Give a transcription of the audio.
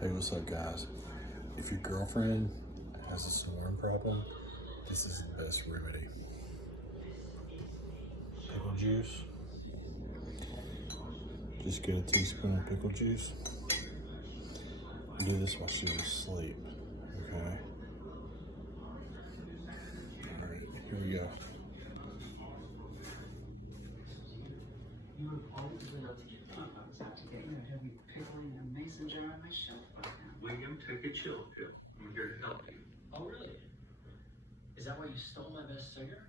Hey, what's up, guys? If your girlfriend has a snoring problem, this is the best remedy. Pickle juice. Just get a teaspoon of pickle juice. Do this while she's asleep, okay? All right, here we go. You have always been up to your feet. I was out to get you a heavy pickle in a mason jar on my shelf right now. William, take a chill pill. I'm here to help you. Oh, really? Is that why you stole my best singer?